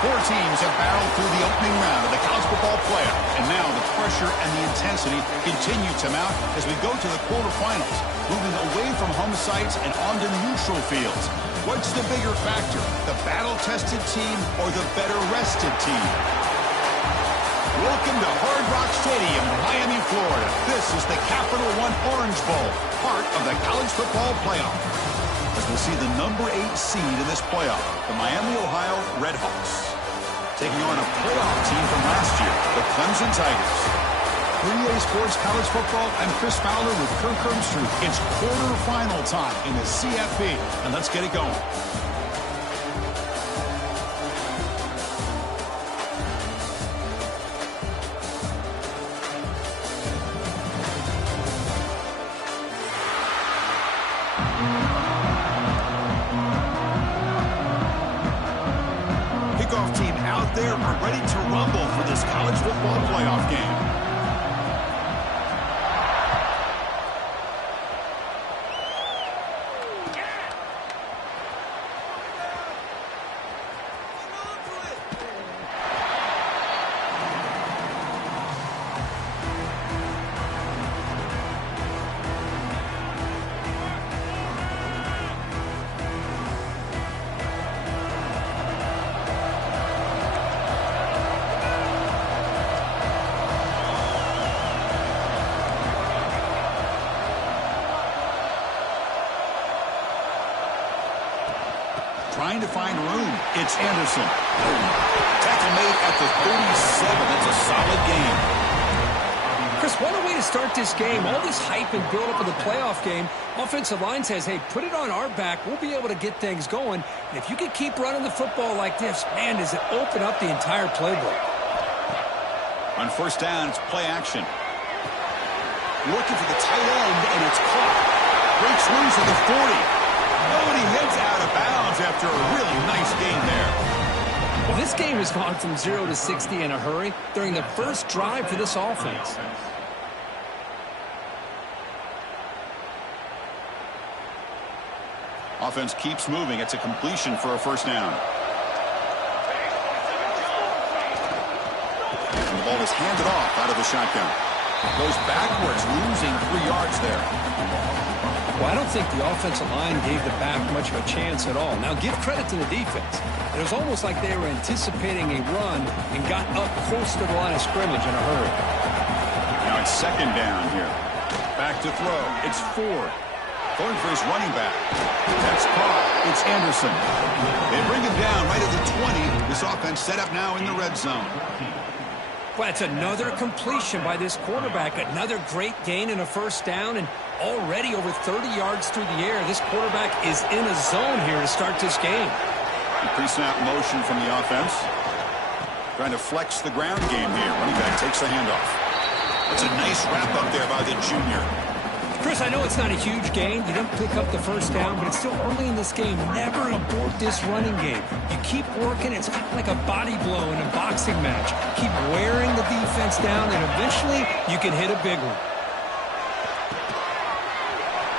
Four teams have battled through the opening round of the college football playoff, and now the pressure and the intensity continue to mount as we go to the quarterfinals, moving away from home sites and onto neutral fields. What's the bigger factor, the battle-tested team or the better-rested team? Welcome to Hard Rock Stadium in Miami, Florida. This is the Capital One Orange Bowl, part of the college football playoff. As we'll see the number 8 seed in this playoff, the Miami, Ohio Redhawks, taking on a playoff team from last year, the Clemson Tigers. For EA Sports College Football, I'm Chris Fowler with Kirk Herbstreit. It's quarterfinal time in the CFP, and let's get it going. Kickoff team out there are ready to rumble for this college football playoff game. Trying to find room. It's Anderson. Tackle made at the 37. That's a solid game. Chris, what a way to start this game. All this hype and build up of the playoff game. Offensive line says, hey, put it on our back. We'll be able to get things going. And if you can keep running the football like this, man, does it open up the entire playbook. On first down, it's play action. Looking for the tight end, and it's caught. Breaks loose at the 40. Oh, and he heads out of bounds after a really nice gain there. Well, this game has gone from 0 to 60 in a hurry during the first drive for this offense. Offense keeps moving. It's a completion for a first down. And the ball is handed off out of the shotgun. Goes backwards, losing 3 yards there. Well, I don't think the offensive line gave the back much of a chance at all. Now, give credit to the defense. It was almost like they were anticipating a run and got up close to the line of scrimmage in a hurry. Now it's second down here. Back to throw. It's Ford. Going for his running back. That's caught. It's Anderson. They bring him down right at the 20. This offense set up now in the red zone. Well, it's another completion by this quarterback. Another great gain and a first down, and already over 30 yards through the air. This quarterback is in a zone here to start this game. Pre-snap motion from the offense. Trying to flex the ground game here. Running back takes the handoff. It's a nice wrap up there by the junior. Chris, I know it's not a huge gain. You didn't pick up the first down, but it's still early in this game. Never abort this running game. You keep working. It's kind of like a body blow in a boxing match. Keep wearing the defense down, and eventually you can hit a big one.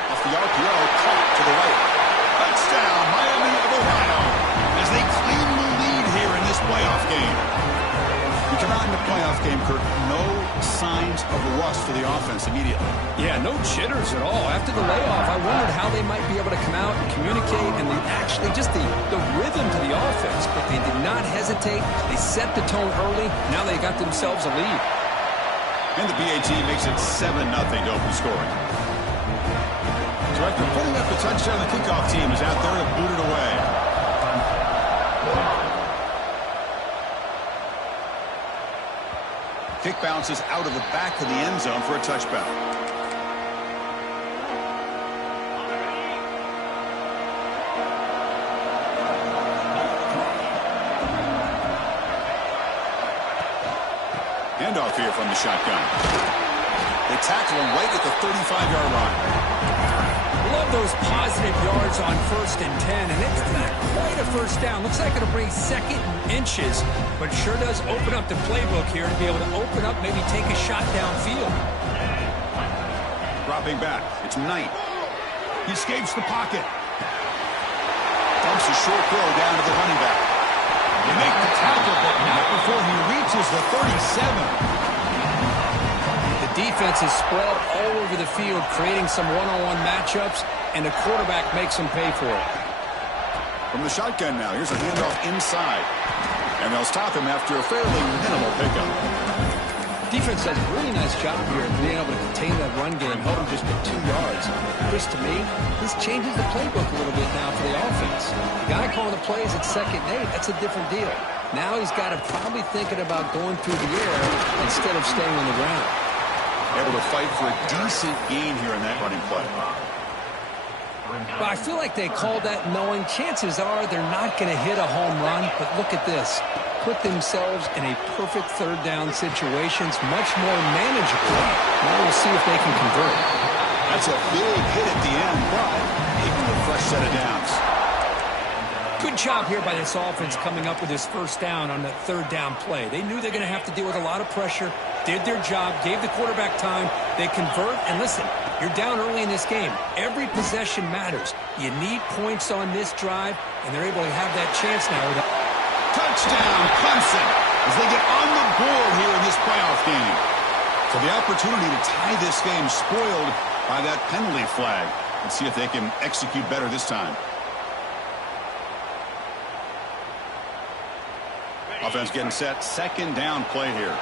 Off the RPO, caught to the right. Touchdown, Miami of Ohio, as they claim the lead here in this playoff game. We come out in the playoff game, Kirk. No signs of rust for the offense immediately. Yeah, no jitters at all. After the layoff, I wondered how they might be able to come out and communicate and actually just the rhythm to the offense. But they did not hesitate. They set the tone early. Now they got themselves a lead. And the BAT makes it 7-0 to open scoring. So after putting up the touchdown, the kickoff team is out there to boot it away. Kick bounces out of the back of the end zone for a touchback. Handoff here from the shotgun. They tackle him right at the 35-yard line. Love those positive yards on 1st and 10, and it's not quite a first down. Looks like it'll bring second and inches, but sure does open up the playbook here to be able to open up, maybe take a shot downfield. Dropping back, it's Knight. He escapes the pocket. Dumps a short throw down to the running back. They make the tackle, but not before he reaches the 37. The defense is spread all over the field, creating some one-on-one matchups, and the quarterback makes them pay for it. From the shotgun now, here's a handoff inside. And they'll stop him after a fairly minimal pickup. Defense does a really nice job here of being able to contain that run game, hold him just at 2 yards. Chris, to me, this changes the playbook a little bit now for the offense. The guy calling the plays at 2nd and 8, that's a different deal. Now he's got to probably thinking about going through the air instead of staying on the ground. Able to fight for a decent gain here in that running play. But I feel like they called that knowing chances are they're not going to hit a home run. But look at this. Put themselves in a perfect 3rd down situations, much more manageable. Now we'll see if they can convert. That's a big hit at the end, but able to fresh set of downs. Good job here by this offense coming up with this 1st down on that 3rd down play. They knew they're going to have to deal with a lot of pressure, did their job, gave the quarterback time. They convert, and listen, you're down early in this game. Every possession matters. You need points on this drive, and they're able to have that chance now. Touchdown, Clemson, as they get on the board here in this playoff game. So the opportunity to tie this game spoiled by that penalty flag. Let's see if they can execute better this time. Offense getting set. 2nd down play here.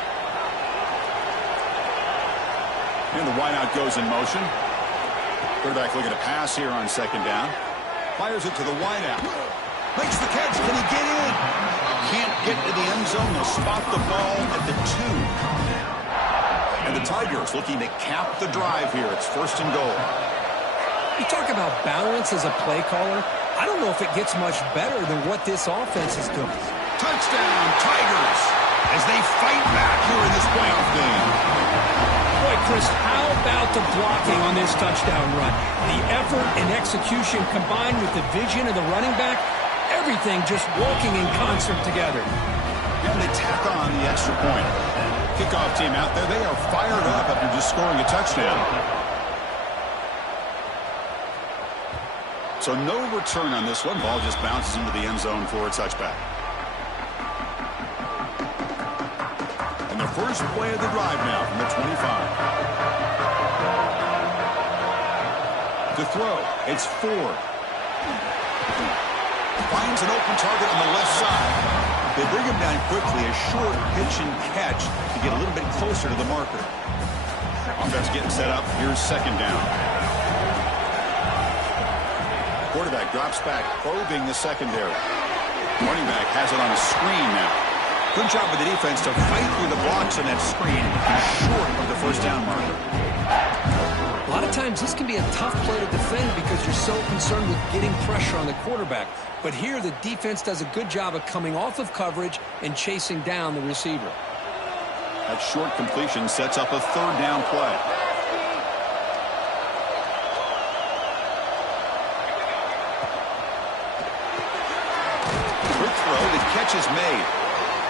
And the wideout goes in motion. Quarterback looking to pass here on 2nd down. Fires it to the wideout. Makes the catch. Can he get in? Can't get to the end zone. They'll spot the ball at the 2. And the Tigers looking to cap the drive here. It's 1st and goal. You talk about balance as a play caller. I don't know if it gets much better than what this offense is doing. Touchdown, Tigers, as they fight back here in this playoff game. Boy, Chris, how about the blocking on this touchdown run? The effort and execution combined with the vision of the running back, everything just working in concert together. And they tack on the extra point. Kickoff team out there, they are fired up after just scoring a touchdown. So no return on this one. Ball just bounces into the end zone for a touchback. And the first play of the drive now from the 25. To throw, it's 4. Finds an open target on the left side. They bring him down quickly, a short pitch and catch to get a little bit closer to the marker. Offense getting set up. Here's 2nd down. Quarterback drops back, probing the secondary. Running back has it on a screen now. Good job with the defense to fight through the blocks on that screen, short of the 1st down marker. A lot of times this can be a tough play to defend because you're so concerned with getting pressure on the quarterback. But here the defense does a good job of coming off of coverage and chasing down the receiver. That short completion sets up a 3rd down play. Quick throw, the catch is made.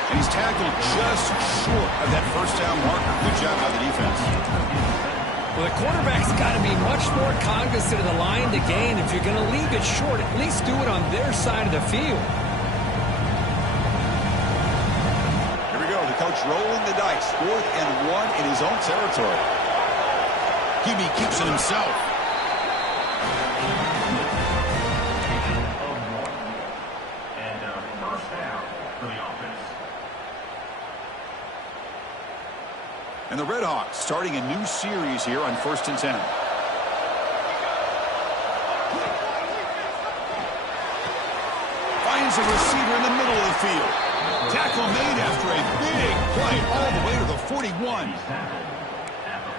And he's tackled just short of that 1st down marker. Good job by the defense. Well, the quarterback's got to be much more cognizant of the line to gain. If you're going to leave it short, at least do it on their side of the field. Here we go. The coach rolling the dice. 4th and 1 in his own territory. QB keeps it himself. And the Redhawks starting a new series here on 1st and 10. Finds a receiver in the middle of the field. Tackle made after a big play all the way to the 41.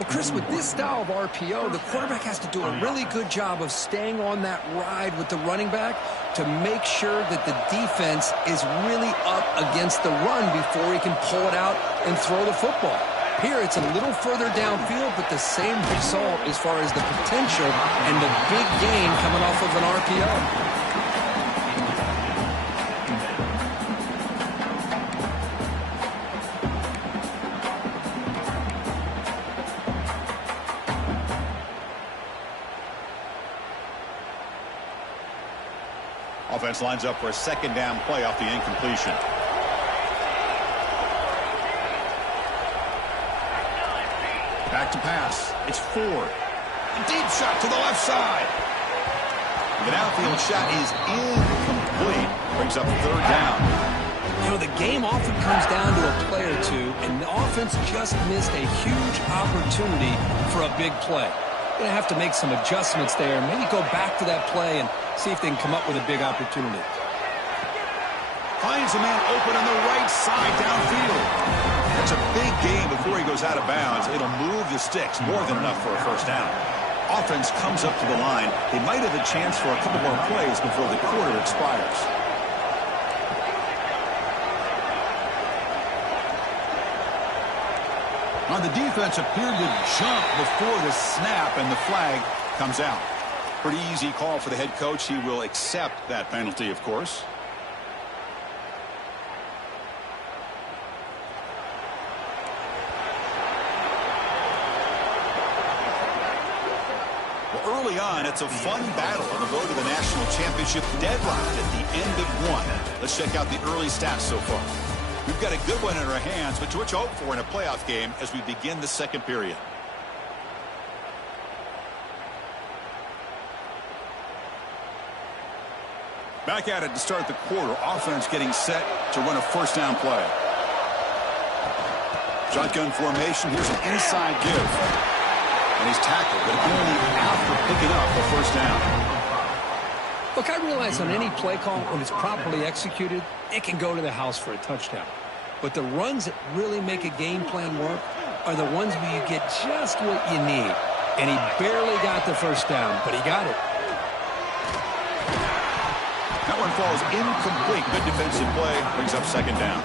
Well, Chris, with this style of RPO, the quarterback has to do a really good job of staying on that ride with the running back to make sure that the defense is really up against the run before he can pull it out and throw the football. Here, it's a little further downfield, but the same result as far as the potential and the big gain coming off of an RPO. Offense offense lines up for a second down play off the incompletion. Back to pass. It's Ford. A deep shot to the left side. The downfield shot is incomplete. Brings up third down. You know, the game often comes down to a play or two, and the offense just missed a huge opportunity for a big play. Going to have to make some adjustments there, maybe go back to that play and see if they can come up with a big opportunity. Finds a man open on the right side downfield. That's a big gain before he goes out of bounds. It'll move the sticks, more than enough for a first down. Offense comes up to the line. They might have a chance for a couple more plays before the quarter expires. On the defense, appeared to jump before the snap, and the flag comes out. Pretty easy call for the head coach. He will accept that penalty, of course. Well, early on, it's a fun battle on the road to the national championship, deadlocked at the end of one. Let's check out the early stats so far. We've got a good one in our hands, but to what you hope for in a playoff game as we begin the second period. Back at it to start the quarter. Offense getting set to run a first down play. Shotgun formation. Here's an inside give. And he's tackled, but only after picking up the first down. Look, I realize on any play call, when it's properly executed, it can go to the house for a touchdown. But the runs that really make a game plan work are the ones where you get just what you need. And he barely got the first down, but he got it. That one falls incomplete. Good defensive play. Brings up second down.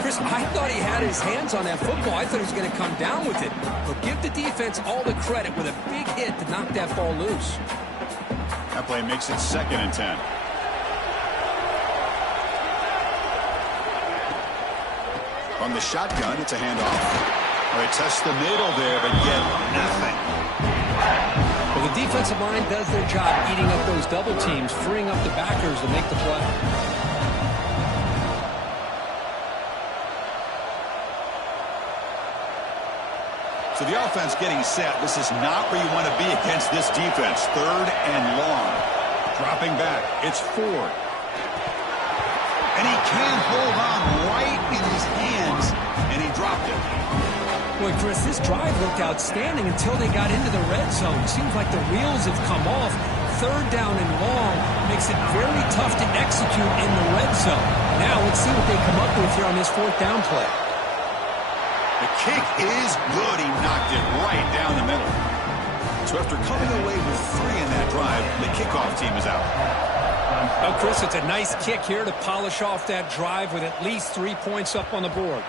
Chris, I thought he had his hands on that football. I thought he was going to come down with it. But give the defense all the credit with a big hit to knock that ball loose. That play makes it 2nd and 10. From the shotgun, it's a handoff. They test the middle there, but get nothing. Well, the defensive line does their job eating up those double teams, freeing up the backers to make the play. So the offense getting set. This is not where you want to be against this defense. 3rd and long. Dropping back. It's Ford. And he can hold on right in his hands, and he dropped it. Boy, Chris, this drive looked outstanding until they got into the red zone. Seems like the wheels have come off. 3rd down and long makes it very tough to execute in the red zone. Now let's see what they come up with here on this 4th down play. The kick is good. He knocked it right down the middle. So after coming away with 3 in that drive, the kickoff team is out. Well, Chris, it's a nice kick here to polish off that drive with at least 3 points up on the board.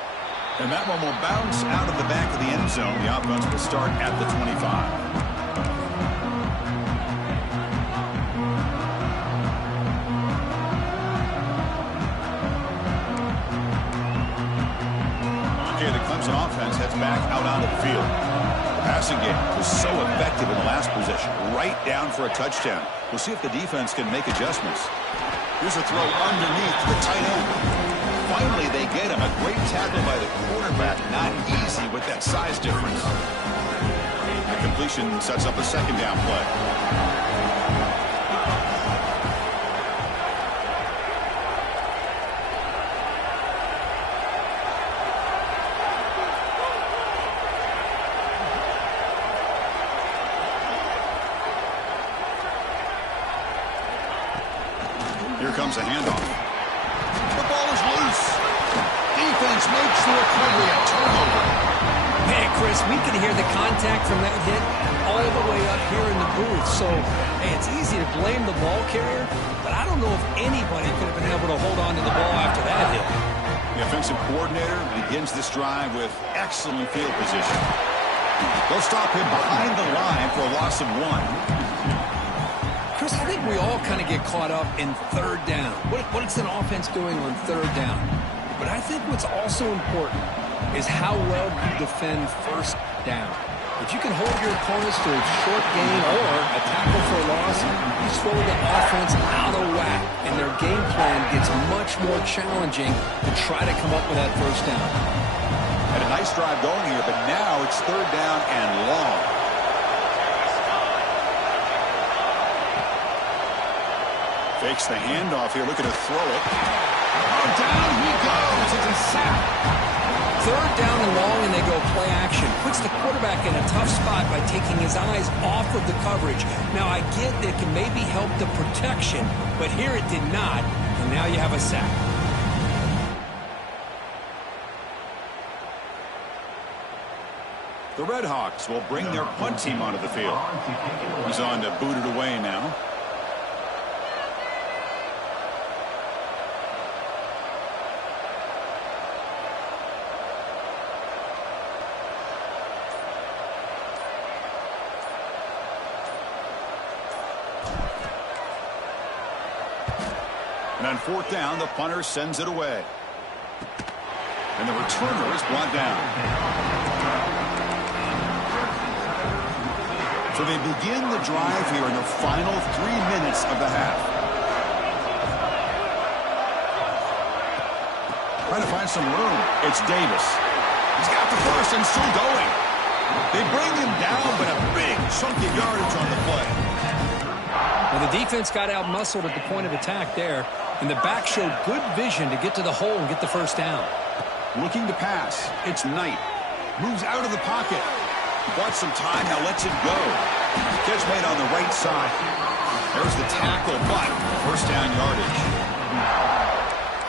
And that one will bounce out of the back of the end zone. The offense will start at the 25. The Clemson offense heads back out onto the field. The passing game was so effective in the last possession, right down for a touchdown. We'll see if the defense can make adjustments. Here's a throw underneath the tight end. Finally, they get him. A great tackle by the quarterback. Not easy with that size difference. The completion sets up a 2nd down play. Here comes a handoff. The ball is loose. Defense makes the recovery, a turnover. Hey, Chris, we can hear the contact from that hit all the way up here in the booth. So, hey, it's easy to blame the ball carrier, but I don't know if anybody could have been able to hold on to the ball after that hit. The offensive coordinator begins this drive with excellent field position. They'll stop him behind the line for a loss of 1. Chris, I think we all kind of get caught up in 3rd down. What is an offense doing on 3rd down? But I think what's also important is how well you defend 1st down. If you can hold your opponents to a short gain or a tackle for a loss, you throw the offense out of whack, and their game plan gets much more challenging to try to come up with that first down. Had a nice drive going here, but now it's third down and long. Fakes the handoff here, looking to throw it. Oh, down he goes. It's a sack. Third down and long, and they go play action. Puts the quarterback in a tough spot by taking his eyes off of the coverage. Now, I get that it can maybe help the protection, but here it did not, and now you have a sack. The Red Hawks will bring their punt team onto the field. He's on to boot it away now. And on fourth down, the punter sends it away. And the returner is brought down. So they begin the drive here in the final 3 minutes of the half. Trying to find some room. It's Davis. He's got the first and still going. They bring him down, but a big chunky yardage on the play. Well, the defense got out-muscled at the point of attack there, and the back showed good vision to get to the hole and get the first down. Looking to pass. It's Knight. Moves out of the pocket. Bought some time, now lets it go. Catch made on the right side. There's the tackle, but first down yardage.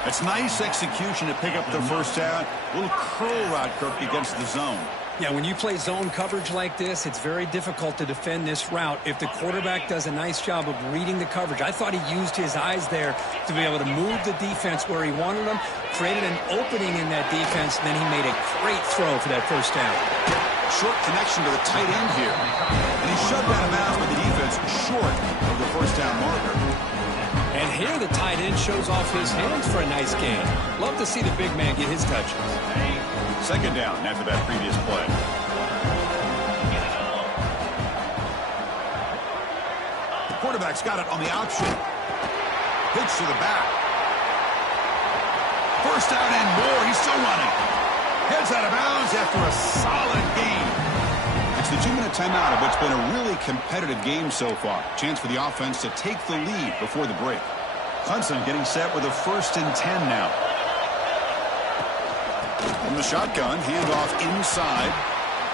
It's nice execution to pick up the first down. A little curl route, Kirk, against the zone. Yeah, when you play zone coverage like this, it's very difficult to defend this route if the quarterback does a nice job of reading the coverage. I thought he used his eyes there to be able to move the defense where he wanted them, created an opening in that defense, and then he made a great throw for that first down. Short connection to the tight end here. And he shoved out of bounds with the defense short of the first down marker. And here the tight end shows off his hands for a nice gain. Love to see the big man get his touches. Second down after that previous play. The quarterback's got it on the option. Pitch to the back. First down and more. He's still running. Heads out of bounds after a solid gain. It's the 2-minute timeout of what's been a really competitive game so far. Chance for the offense to take the lead before the break. Hudson getting set with a 1st and 10 now. From the shotgun, handoff inside.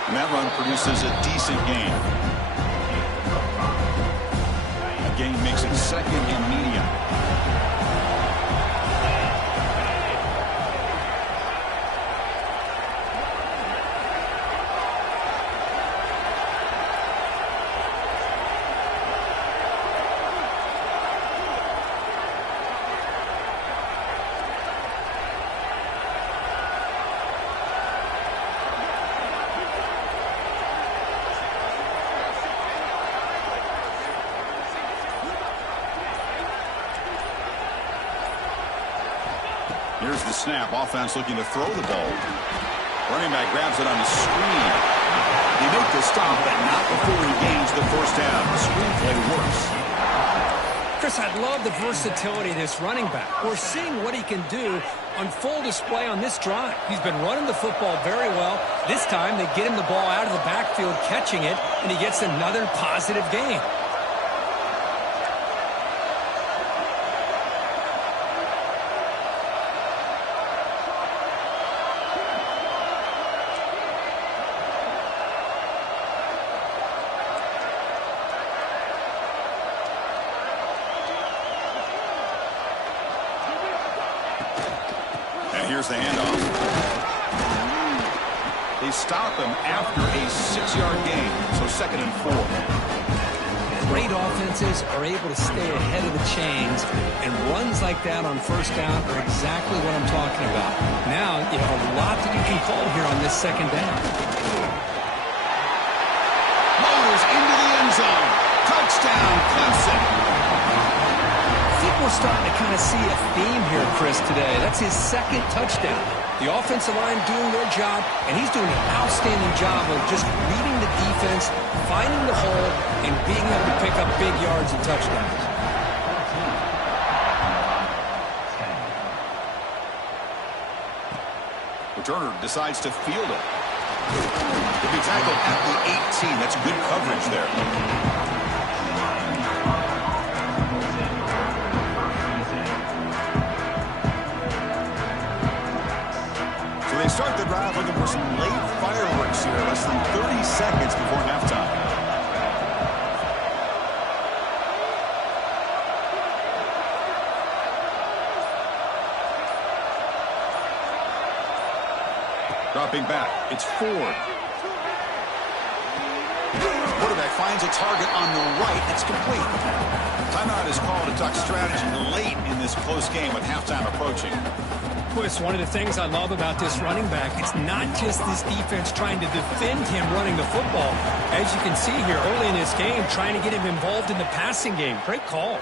And that run produces a decent gain. That gain makes it 2nd and medium. Here's the snap. Offense looking to throw the ball. Running back grabs it on the screen. They make the stop, but not before he gains the first down. The screen play works. Chris, I love the versatility of this running back. We're seeing what he can do on full display on this drive. He's been running the football very well. This time they get him the ball out of the backfield, catching it, and he gets another positive gain. Here's the handoff. They stop him after a 6-yard gain, so 2nd and 4. Great offenses are able to stay ahead of the chains, and runs like that on first down are exactly what I'm talking about. Now you have a lot that you can call here on this 2nd down. Motors into the end zone. Touchdown, Clemson. I think we're starting to kind of see a theme here, Chris, today. That's his 2nd touchdown. The offensive line doing their job, and he's doing an outstanding job of just reading the defense, finding the hole, and being able to pick up big yards and touchdowns. Returner decides to field it. He'll be tackled at the 18. That's good coverage there. So they start the drive looking for some late fireworks here. Less than 30 seconds before halftime. Dropping back, it's Ford. Quarterback finds a target on the right. It's complete. Timeout is called to talk strategy late in this close game with halftime approaching. Well, it's one of the things I love about this running back. It's not just this defense trying to defend him running the football. As you can see here early in this game, trying to get him involved in the passing game. Great call.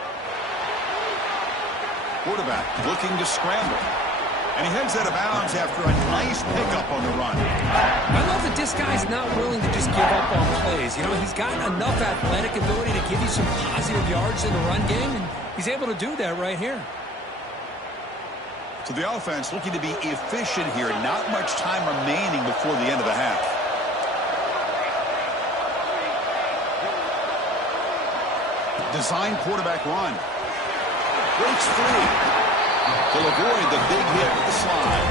Quarterback looking to scramble. And he heads out of bounds after a nice pickup on the run. I love that this guy's not willing to just give up on plays. You know, he's got enough athletic ability to give you some positive yards in the run game, and he's able to do that right here. So the offense looking to be efficient here. Not much time remaining before the end of the half. Design quarterback run. Breaks free. They'll avoid the big hit with the slide.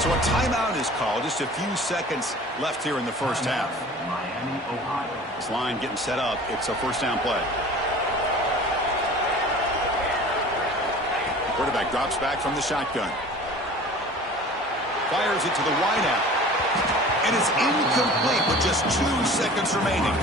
So a timeout is called. Just a few seconds left here in the first half. This line getting set up. It's a first down play. Quarterback drops back from the shotgun. Fires it to the wideout. And it's incomplete with just 2 seconds remaining.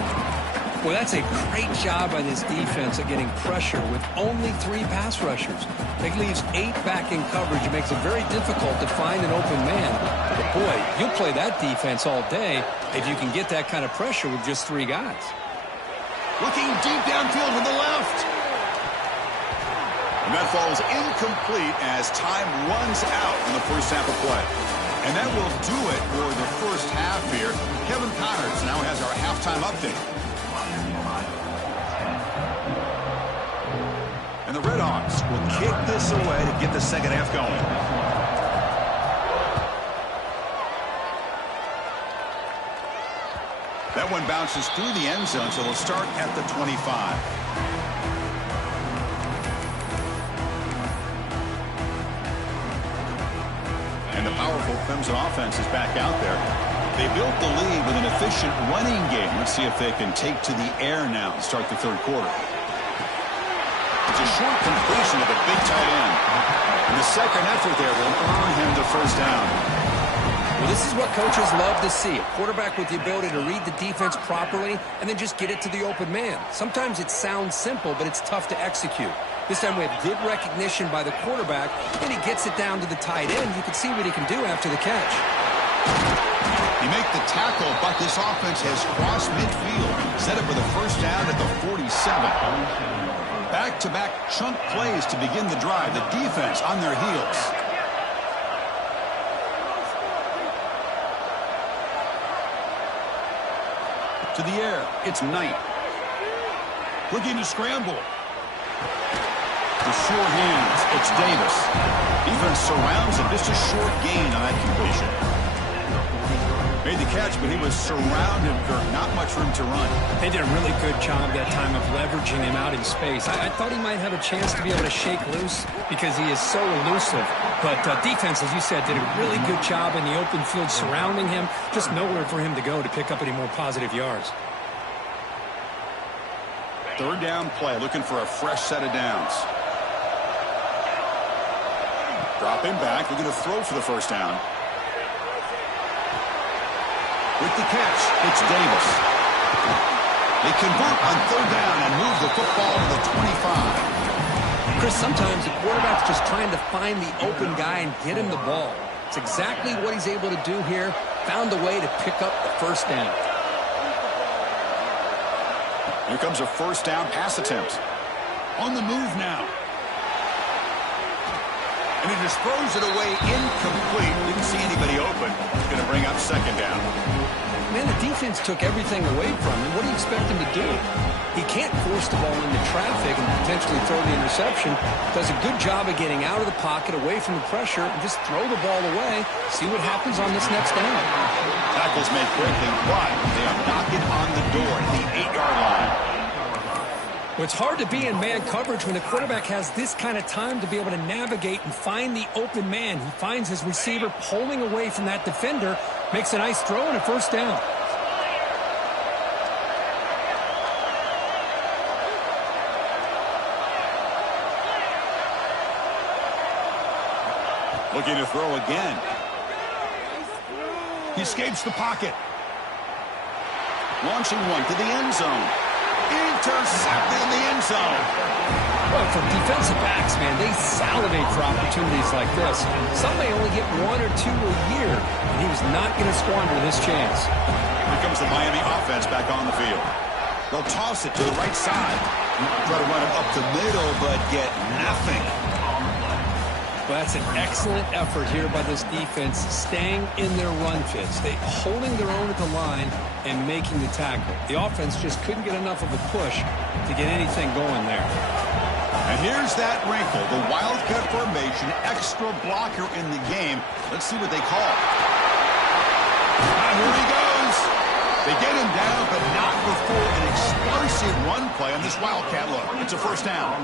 Well, that's a great job by this defense of getting pressure with only 3 pass rushers. It leaves 8 back in coverage. It makes it very difficult to find an open man. But boy, you'll play that defense all day if you can get that kind of pressure with just 3 guys. Looking deep downfield with the left. And that falls incomplete as time runs out in the first half of play. And that will do it for the first half here. Kevin Connors now has our halftime update. And the Redhawks will kick this away to get the second half going. That one bounces through the end zone, so they'll start at the 25. And the powerful Crimson offense is back out there. They built the lead with an efficient running game. Let's see if they can take to the air now to start the third quarter. It's a short completion of a big tight end. And the second effort there will earn him the first down. Well, this is what coaches love to see. A quarterback with the ability to read the defense properly and then just get it to the open man. Sometimes it sounds simple, but it's tough to execute. This time we have good recognition by the quarterback, and he gets it down to the tight end. You can see what he can do after the catch. You make the tackle, but this offense has crossed midfield. Set up for the first down at the 47. Back-to-back chunk plays to begin the drive. The defense on their heels. To the air, it's Knight. Looking to scramble. The sure hands, it's Davis. Defense surrounds him. Just a short gain on that completion. Made the catch, but he was surrounded, Kirk. Not much room to run. They did a really good job that time of leveraging him out in space. I thought he might have a chance to be able to shake loose because he is so elusive. But defense, as you said, did a really good job in the open field surrounding him. Just nowhere for him to go to pick up any more positive yards. Third down play, looking for a fresh set of downs. Dropping back, looking to throw for the first down. With the catch, it's Davis. They convert on third down and move the football to the 25. Chris, sometimes the quarterback's just trying to find the open guy and get him the ball. It's exactly what he's able to do here. Found a way to pick up the first down. Here comes a first down pass attempt. On the move now. And he just throws it away incomplete. Didn't see anybody open. It's going to bring up second down. Man, the defense took everything away from him. What do you expect him to do? He can't force the ball into traffic and potentially throw the interception. Does a good job of getting out of the pocket, away from the pressure, and just throw the ball away. See what happens on this next down. Tackles made quickly, but they are knocking on the door at the 8-yard line. Well, it's hard to be in man coverage when the quarterback has this kind of time to be able to navigate and find the open man. He finds his receiver pulling away from that defender, makes a nice throw and a first down. Looking to throw again. He escapes the pocket. Launching one to the end zone. Intercepted in the end zone. Well, for defensive backs, man, they salivate for opportunities like this. Some may only get 1 or 2 a year, and he was not going to squander this chance. Here comes the Miami offense back on the field. They'll toss it to the right side. Try to run it up the middle, but get nothing. Well, that's an excellent effort here by this defense, staying in their run fits. They holding their own at the line and making the tackle. The offense just couldn't get enough of a push to get anything going there. And here's that wrinkle, the wildcat formation, extra blocker in the game. Let's see what they call. Here he goes. They get him down, but not before an explosive run play on this wildcat look. It's a first down.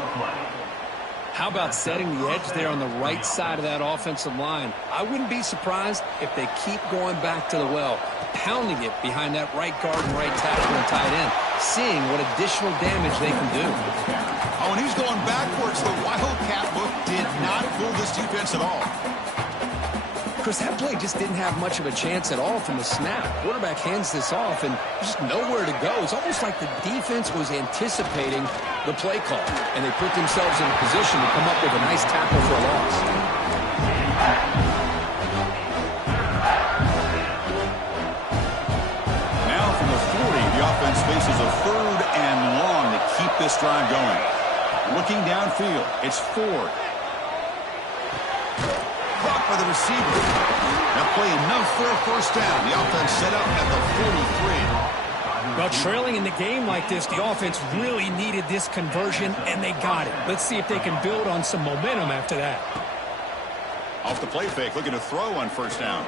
How about setting the edge there on the right side of that offensive line? I wouldn't be surprised if they keep going back to the well, pounding it behind that right guard and right tackle and tight end, seeing what additional damage they can do. Oh, and he's going backwards. The wildcat look did not fool this defense at all. Chris, that play just didn't have much of a chance at all from the snap. Quarterback hands this off, and there's just nowhere to go. It's almost like the defense was anticipating the play call, and they put themselves in a position to come up with a nice tackle for a loss. Now from the 40, the offense faces a 3rd and long to keep this drive going. Looking downfield, it's Ford. Caught by the receiver. That play enough for a first down. The offense set up at the 43. Well, trailing in the game like this, the offense really needed this conversion, and they got it. Let's see if they can build on some momentum after that. Off the play fake, looking to throw on first down.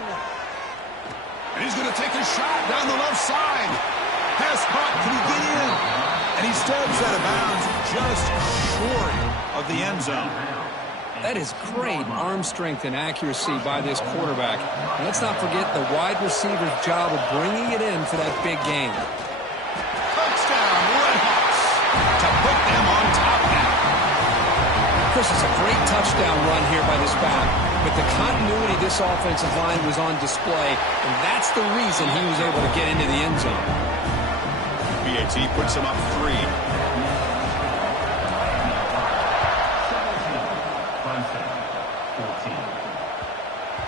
And he's going to take a shot down the left side. Pass caught. Can he get in? And he steps out of bounds just short of the end zone. That is great arm strength and accuracy by this quarterback. And let's not forget the wide receiver's job of bringing it in for that big game. Touchdown, Redhawks, to put them on top now. Chris, it's a great touchdown run here by this back. But the continuity of this offensive line was on display, and that's the reason he was able to get into the end zone. BAT puts him up 3.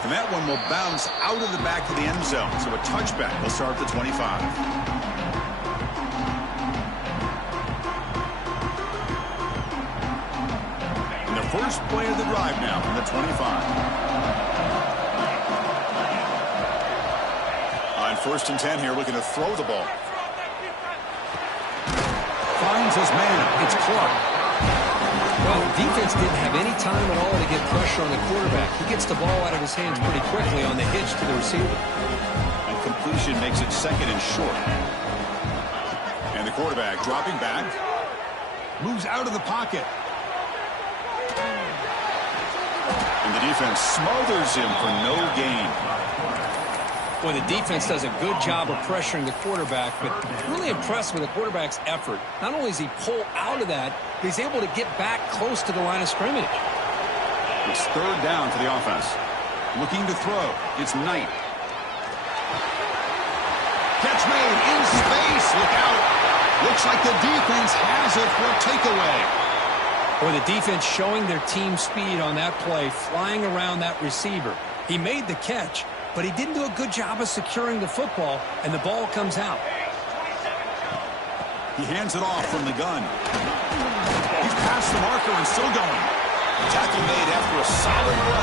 And that one will bounce out of the back of the end zone. So a touchback will start at the 25. And the first play of the drive now from the 25. On 1st and 10 here, looking to throw the ball. Finds his man. It's Clark. Well, defense didn't have any time at all to get pressure on the quarterback. He gets the ball out of his hands pretty quickly on the hitch to the receiver. And completion makes it 2nd and short. And the quarterback dropping back. Moves out of the pocket. And the defense smothers him for no gain. Well, the defense does a good job of pressuring the quarterback, but really impressed with the quarterback's effort. Not only does he pull out of that, but he's able to get back close to the line of scrimmage. It's 3rd down for the offense. Looking to throw. It's Knight. Catch made in space. Look out. Looks like the defense has it for a takeaway. Or the defense showing their team speed on that play, flying around that receiver. He made the catch, but he didn't do a good job of securing the football, and the ball comes out. He hands it off from the gun. He's past the marker and still going. Tackle made after a solid run.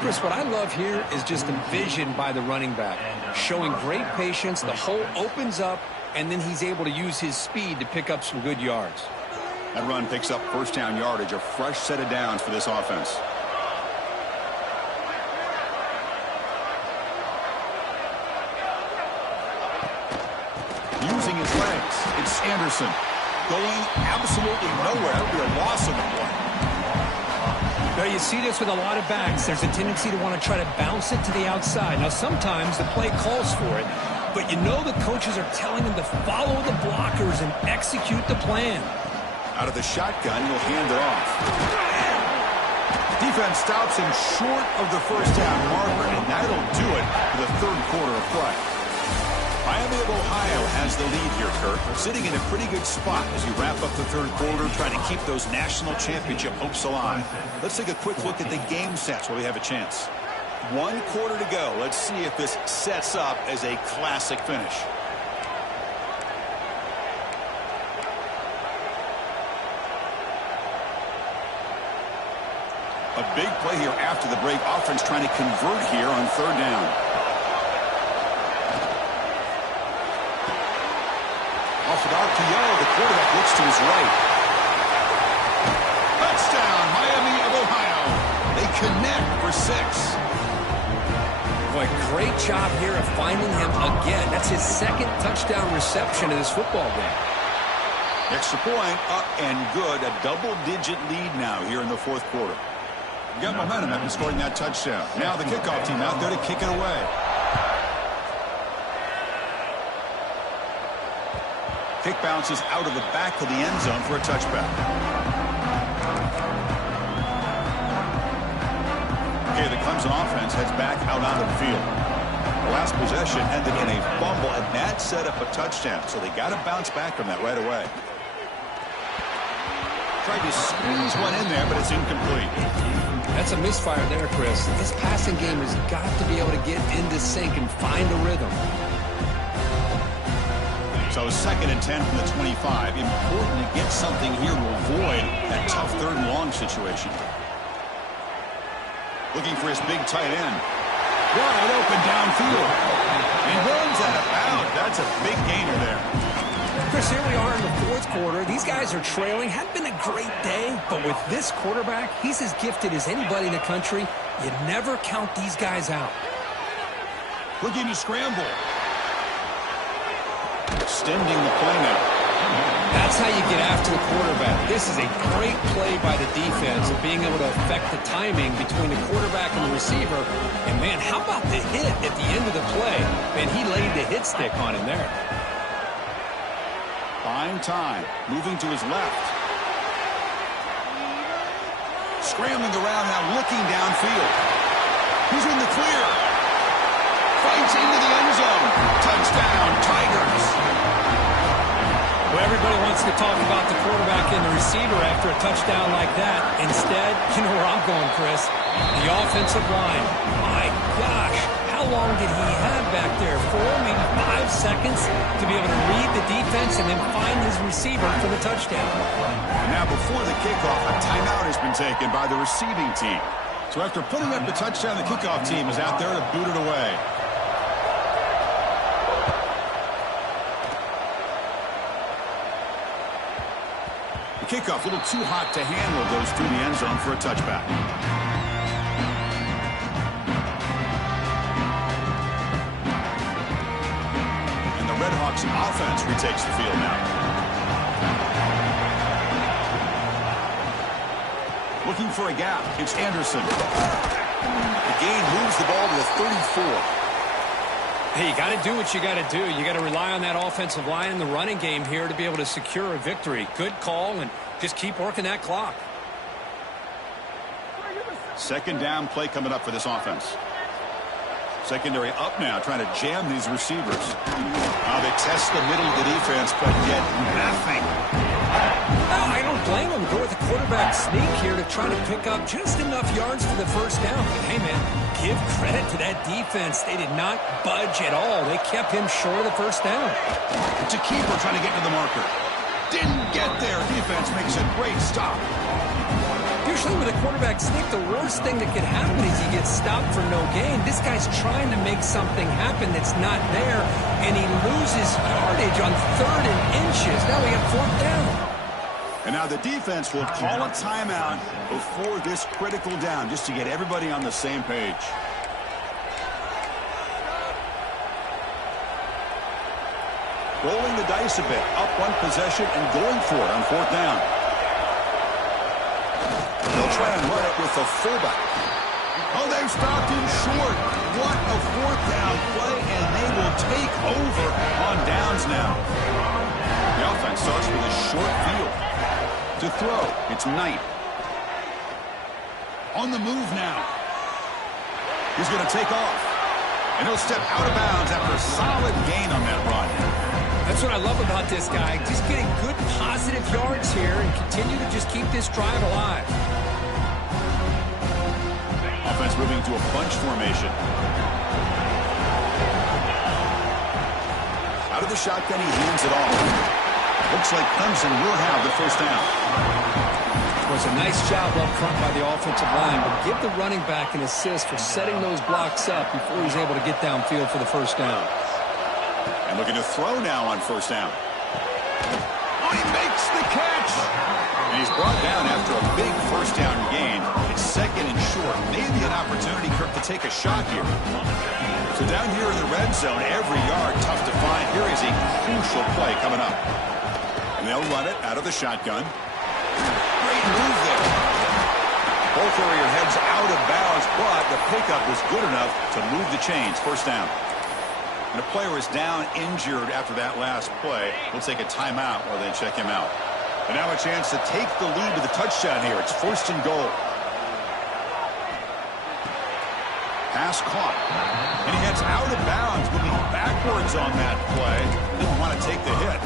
Chris, what I love here is just the vision by the running back, showing great patience. The hole opens up, and then he's able to use his speed to pick up some good yards. That run picks up first down yardage, a fresh set of downs for this offense. Using his legs, it's Anderson. Going absolutely nowhere. That would be a loss of the play. Now, you see this with a lot of backs. There's a tendency to want to try to bounce it to the outside. Now, sometimes the play calls for it, but you know the coaches are telling them to follow the blockers and execute the plan. Out of the shotgun, he'll hand it off. Defense stops him short of the first down marker, and that'll do it for the third quarter of play. Miami of Ohio has the lead here, Kurt. Sitting in a pretty good spot as you wrap up the third quarter, trying to keep those national championship hopes alive. Let's take a quick look at the game sets where we have a chance. 1 quarter to go. Let's see if this sets up as a classic finish. A big play here after the break. Offense trying to convert here on third down. Off it out to Yo. The quarterback looks to his right. Touchdown, Miami of Ohio. They connect for 6. Boy, great job here of finding him again. That's his second touchdown reception in this football game. Extra point, up and good. A double-digit lead now here in the fourth quarter. You got momentum after scoring that touchdown. Now the kickoff team out there to kick it away. Kick bounces out of the back of the end zone for a touchback. Okay, the Clemson offense heads back out onto the field. The last possession ended in a fumble, and that set up a touchdown. So they got to bounce back from that right away. Tried to squeeze one in there, but it's incomplete. That's a misfire there, Chris. This passing game has got to be able to get into sync and find a rhythm. So 2nd and 10 from the 25. Important to get something here to avoid that tough third and long situation. Looking for his big tight end. Wide open downfield. He runs out of bounds. That's a big gainer there. Chris, here we are in the fourth quarter. These guys are trailing. Hadn't been a great day, but with this quarterback, he's as gifted as anybody in the country. You never count these guys out. Looking to scramble. Extending the play now. That's how you get after the quarterback. This is a great play by the defense of being able to affect the timing between the quarterback and the receiver. And, man, how about the hit at the end of the play? Man, he laid the hit stick on him there. Buying time. Moving to his left. Scrambling around now, looking downfield. He's in the clear. Fights into the end zone. Touchdown, Tigers. Well, everybody wants to talk about the quarterback and the receiver after a touchdown like that. Instead, you know where I'm going, Chris. The offensive line. My gosh, how long did he have back there? 4, maybe 5 seconds to be able to read the defense and then find his receiver for the touchdown. And now before the kickoff, a timeout has been taken by the receiving team. So after putting up the touchdown, the kickoff team is out there to boot it away. Kickoff, a little too hot to handle, goes through the end zone for a touchback. And the Redhawks offense retakes the field now. Looking for a gap. It's Anderson. The gain moves the ball to the 34. Hey, you got to do what you got to do. You got to rely on that offensive line in the running game here to be able to secure a victory. Good call, and just keep working that clock. Second down play coming up for this offense. Secondary up now, trying to jam these receivers. They test the middle of the defense, but get nothing. No, I don't blame them. Go with the quarterback sneak here to try to pick up just enough yards for the first down. But hey, man, give credit to that defense. They did not budge at all. They kept him short of the first down. It's a keeper trying to get to the marker. Didn't get there. Defense makes a great stop. You're Usually with a quarterback sneak, the worst thing that could happen is he gets stopped for no gain. This guy's trying to make something happen that's not there, and he loses yardage on 3rd and inches. Now we got 4th down. And now the defense will call a timeout before this critical down, just to get everybody on the same page. Rolling the dice a bit, up one possession and going for it on 4th down. They'll try and run it with the fullback. Oh, they've stopped him short. What a 4th down play, and they will take over on downs now. The offense starts with a short field. To throw, it's Knight. On the move now. He's going to take off. And he'll step out of bounds after a solid gain on that run. That's what I love about this guy. Just getting good positive yards here and continue to just keep this drive alive. Offense moving to a bunch formation. Out of the shotgun, he hands it off. Looks like Clemson will have the 1st down. It was a nice job up front by the offensive line, but give the running back an assist for setting those blocks up before he's able to get downfield for the 1st down. And looking to throw now on 1st down. Oh, he makes the catch! And he's brought down after a big 1st down gain. It's 2nd and short. Maybe an opportunity, Kirk, to take a shot here. So down here in the red zone, every yard tough to find. Here is a crucial play coming up. And they'll run it out of the shotgun. Great move there. Ball carrier heads out of bounds, but the pickup was good enough to move the chains. 1st down. And a player is down injured after that last play. We'll take a timeout while they check him out. And now a chance to take the lead with a touchdown here. It's 1st and goal. Pass caught. And he heads out of bounds, moving backwards on that play. Didn't want to take the hit.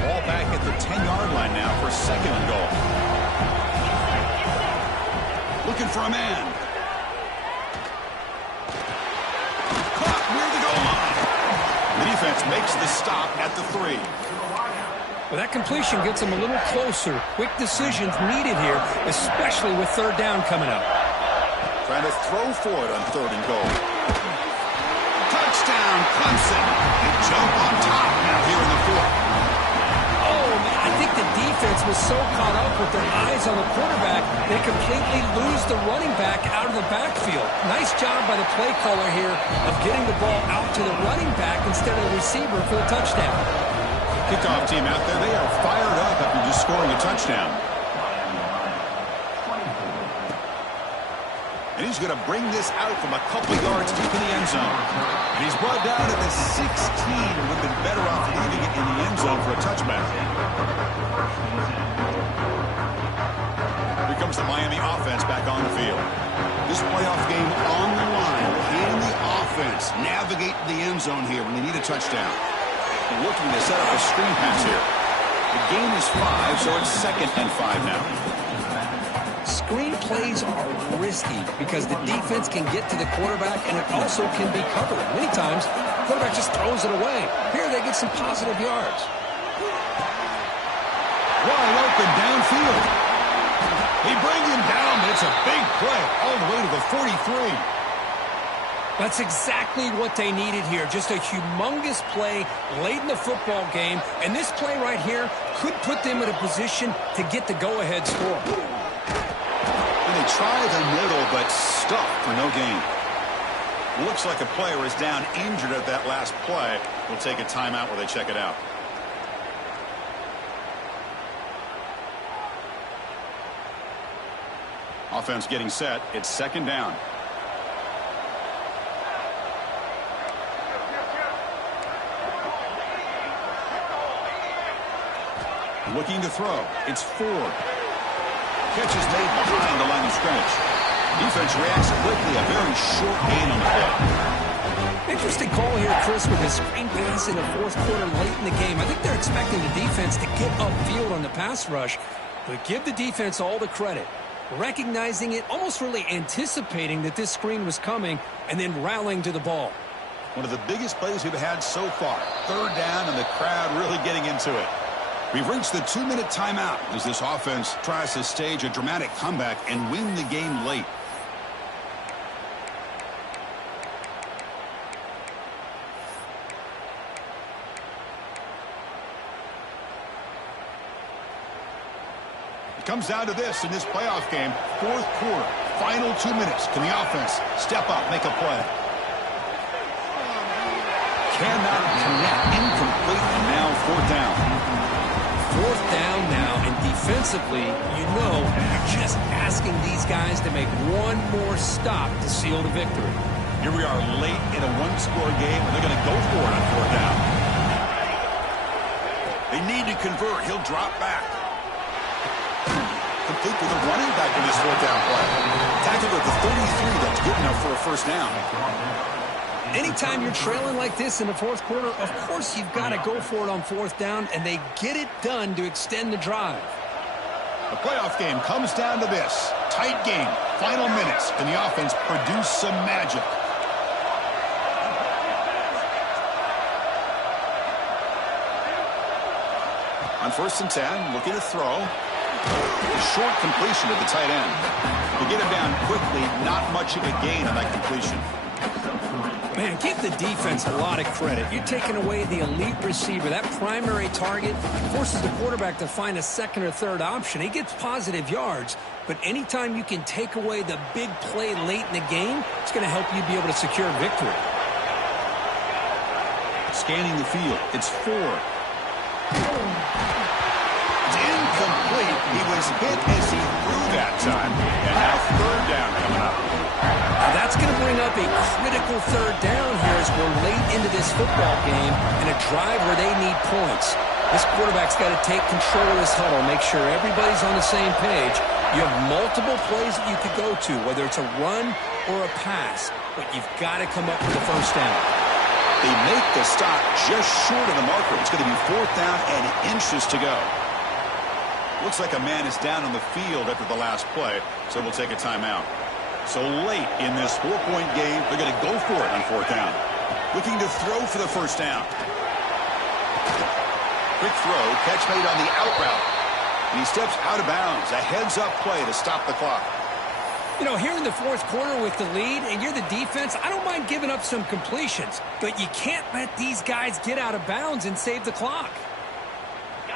Ball back at the 10-yard line now for 2nd and goal. Looking for a man. Caught near the goal line. The defense makes the stop at the 3. Well, that completion gets them a little closer. Quick decisions needed here, especially with 3rd down coming up. Trying to throw for it on 3rd and goal. Touchdown, Clemson. They jump on top now here in the 4th. Oh, man, I think the defense was so caught up with their eyes on the quarterback, they completely lose the running back out of the backfield. Nice job by the play caller here of getting the ball out to the running back instead of the receiver for the touchdown. Kickoff team out there, they are fired up after just scoring a touchdown. And he's going to bring this out from a couple yards deep in the end zone. And he's brought down at the 16. Would have been better off leaving it in the end zone for a touchback. Here comes the Miami offense back on the field. This playoff game on the line. Can the offense navigate the end zone here when they need a touchdown? Looking to set up a screen pass here. The gain is 5, so it's 2nd and 5 now. Screen plays are risky because the defense can get to the quarterback and it also can be covered. Many times, the quarterback just throws it away. Here they get some positive yards. Wide open downfield. They bring him down, but it's a big play all the way to the 43. That's exactly what they needed here. Just a humongous play late in the football game. And this play right here could put them in a position to get the go-ahead score. And they try the middle, but stuck for no gain. Looks like a player is down injured at that last play. We'll take a timeout while they check it out. Offense getting set. It's 2nd down. Looking to throw. It's Ford. Catch is made behind the line of scrimmage. Defense reacts quickly. A very short gain on the play. Interesting call here, Chris, with his screen pass in the 4th quarter late in the game. I think they're expecting the defense to get upfield on the pass rush, but give the defense all the credit. Recognizing it, almost really anticipating that this screen was coming, and then rallying to the ball. One of the biggest plays we've had so far. Third down, and the crowd really getting into it. We've reached the 2-minute timeout as this offense tries to stage a dramatic comeback and win the game late. It comes down to this in this playoff game. Fourth quarter, final 2 minutes. Can the offense step up, make a play? Cannot connect, incomplete, and now fourth down. Fourth down now, and defensively, you're just asking these guys to make one more stop to seal the victory. Here we are late in a one-score game, and they're going to go for it on fourth down. They need to convert. He'll drop back. Complete with a running back in this fourth down play. Tackled at the 33. That's good enough for a first down. Anytime you're trailing like this in the fourth quarter, of course you've got to go for it on fourth down, and they get it done to extend the drive. The playoff game comes down to this. Tight game, final minutes, and the offense produce some magic. On 1st and 10, looking to throw. A short completion to the tight end. To get him down quickly, not much of a gain on that completion. Man, give the defense a lot of credit. You're taking away the elite receiver. That primary target forces the quarterback to find a second or third option. He gets positive yards, but anytime you can take away the big play late in the game, it's going to help you be able to secure victory. Scanning the field. It's 4. It's incomplete. He was hit as he threw that time. And now third down coming up. Now that's going to bring up a critical third down here as we're late into this football game and a drive where they need points. This quarterback's got to take control of this huddle, make sure everybody's on the same page. You have multiple plays that you could go to, whether it's a run or a pass, but you've got to come up with a first down. They make the stop just short of the marker. It's going to be fourth down and inches to go. Looks like a man is down on the field after the last play, so we'll take a timeout. So late in this 4-point game, they're going to go for it on fourth down. Looking to throw for the first down. Quick throw, catch made on the out route. And he steps out of bounds. A heads-up play to stop the clock. Here in the fourth quarter with the lead, and you're the defense, I don't mind giving up some completions, but you can't let these guys get out of bounds and save the clock.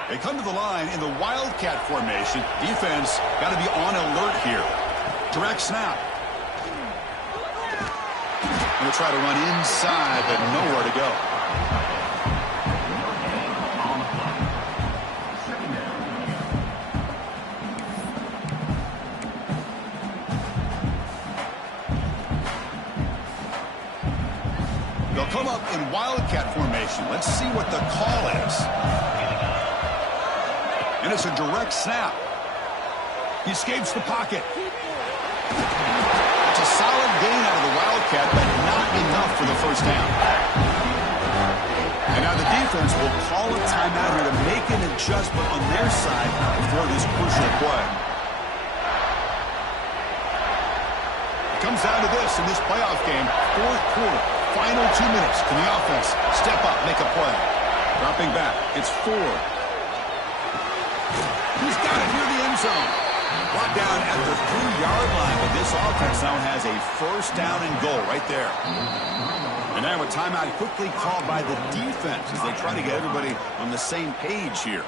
They come to the line in the Wildcat formation. Defense got to be on alert here. Direct snap. We'll try to run inside, but nowhere to go. They'll come up in Wildcat formation. Let's see what the call is. And it's a direct snap. He escapes the pocket. It's a solid gain out of the Wildcat, but not enough for the first down. And now the defense will call a timeout here to make an adjustment on their side before this crucial play. It comes down to this in this playoff game. Fourth quarter, final 2 minutes. Can the offense step up, make a play? Dropping back, it's 4. He's got it near the end zone. Brought down at the 3-yard line, but this offense now has a first down and goal right there. And now a timeout quickly called by the defense as they try to get everybody on the same page here.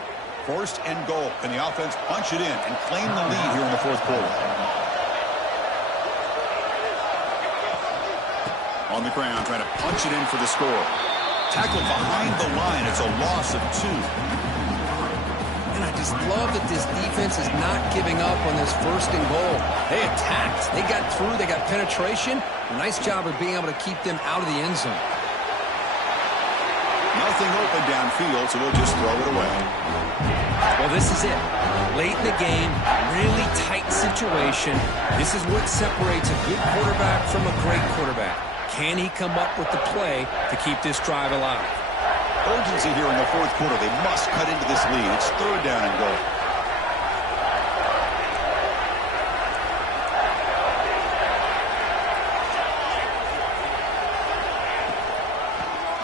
First and goal. Can the offense punch it in and claim the lead here in the fourth quarter? On the ground, trying to punch it in for the score. Tackled behind the line. It's a loss of 2. And I just love that this defense is not giving up on this first and goal. They attacked. They got through. They got penetration. A nice job of being able to keep them out of the end zone. Nothing open downfield, so we'll just throw it away. Well, this is it. Late in the game, really tight situation. This is what separates a good quarterback from a great quarterback. Can he come up with the play to keep this drive alive? Urgency here in the fourth quarter. They must cut into this lead. It's third down and goal.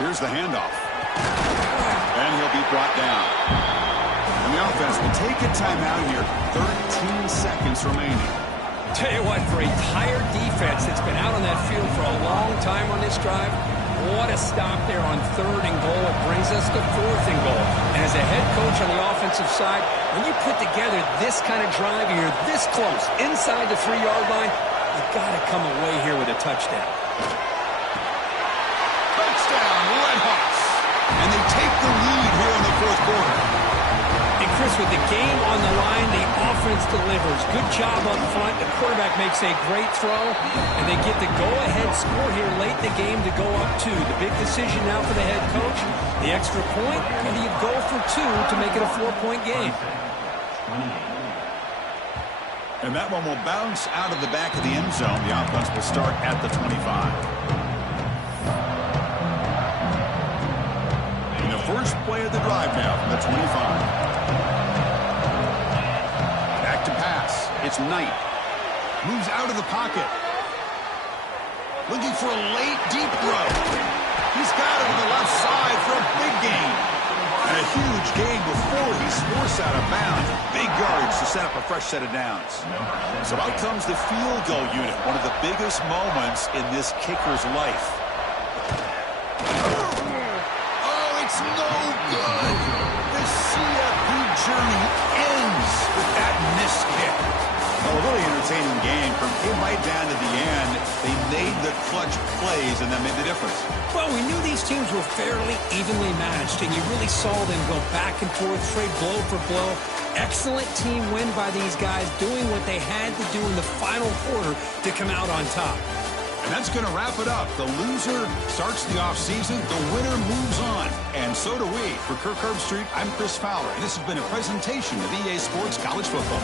Here's the handoff. And he'll be brought down. And the offense will take a timeout here. 13 seconds remaining. Tell you what, for a tired defense that's been out on that field for a long time on this drive, what a stop there on 3rd and goal. It brings us to 4th and goal. And as a head coach on the offensive side, when you put together this kind of drive and you're this close inside the 3-yard line, you got to come away here with a touchdown. Touchdown, Red Hawks. And they take the lead here in the 4th quarter. And Chris, with the game on the line, the offense delivers. Good job up front. The quarterback makes a great throw, and they get the go-ahead score here late in the game to go up 2. The big decision now for the head coach, the extra point, or do you go for 2 to make it a 4-point game? And that one will bounce out of the back of the end zone. The offense will start at the 25. First play of the drive now from the 25. Back to pass. It's Knight. Moves out of the pocket. Looking for a late, deep throw. He's got it on the left side for a big gain. And a huge gain before he's forced out of bounds. Big yards to set up a fresh set of downs. So out comes the field goal unit. One of the biggest moments in this kicker's life. It's no good. The CFP journey ends with that missed kick. Well, a really entertaining game. From it right down to the end, they made the clutch plays, and that made the difference. Well, we knew these teams were fairly evenly matched, and you really saw them go back and forth, trade blow for blow. Excellent team win by these guys, doing what they had to do in the final quarter to come out on top. And that's going to wrap it up. The loser starts the offseason. The winner moves on. And so do we. For Kirk Herbstreit, I'm Chris Fowler. And this has been a presentation of EA Sports College Football.